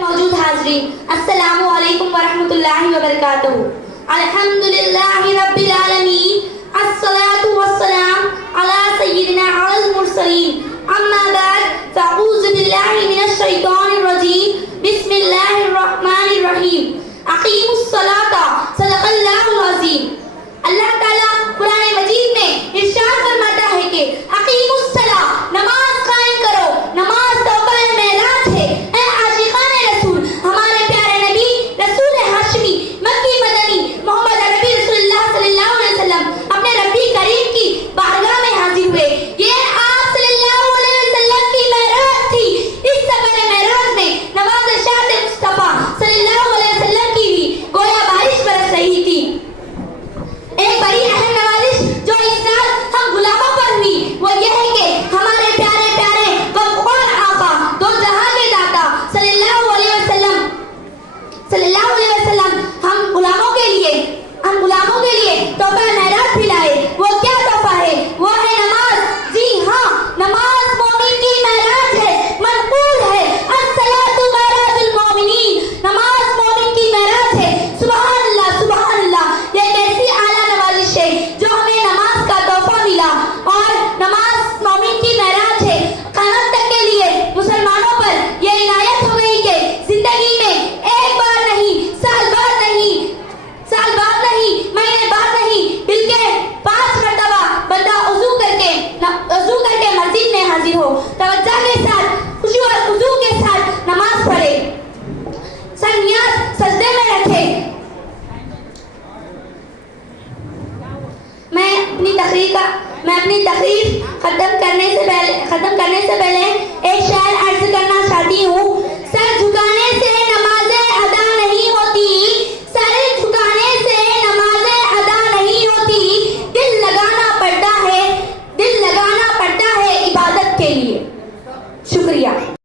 موجود حاضرین، السلام علیکم ورحمۃ اللہ وبرکاتہ۔ الحمدللہ رب العالمین، الصلاة والسلام علی سیدنا علی المرسلین، اما بعد فاعوذ باللہ من الشیطان الرجیم، بسم اللہ الرحمن الرحیم، اقیموا الصلاۃ، صدق اللہ العظیم۔ اللہ تعالیٰ قرآن مجید میں ارشاد فرماتا ہے کہ اقیموا الصلاۃ، نماز قائم کرو، نماز توقع معراج ہے۔ اے عاشقان رسول، ہمارے پیارے نبی رسول ہاشمی مکی مدنی محمد نبی رسول اللہ صلی اللہ علیہ وسلم اپنے ربی کریم کی بارگاہ میں حاضر ہوئے۔ یہ آپ صلی اللہ علیہ وسلم کی معراج تھی۔ اس سفر معراج میں نوازشات مصطفیٰ صلی اللہ علیہ وسلم کی بھی گویا بارش برس رہی تھی۔ ایک بڑی اہم نوازش جو اس سال ہم غلاموں پر ہوئی وہ یہ ہے کہ ہمارے پیارے پیارے غمخوار آقا، دو جہاں کے داتا صلی اللہ علیہ وسلم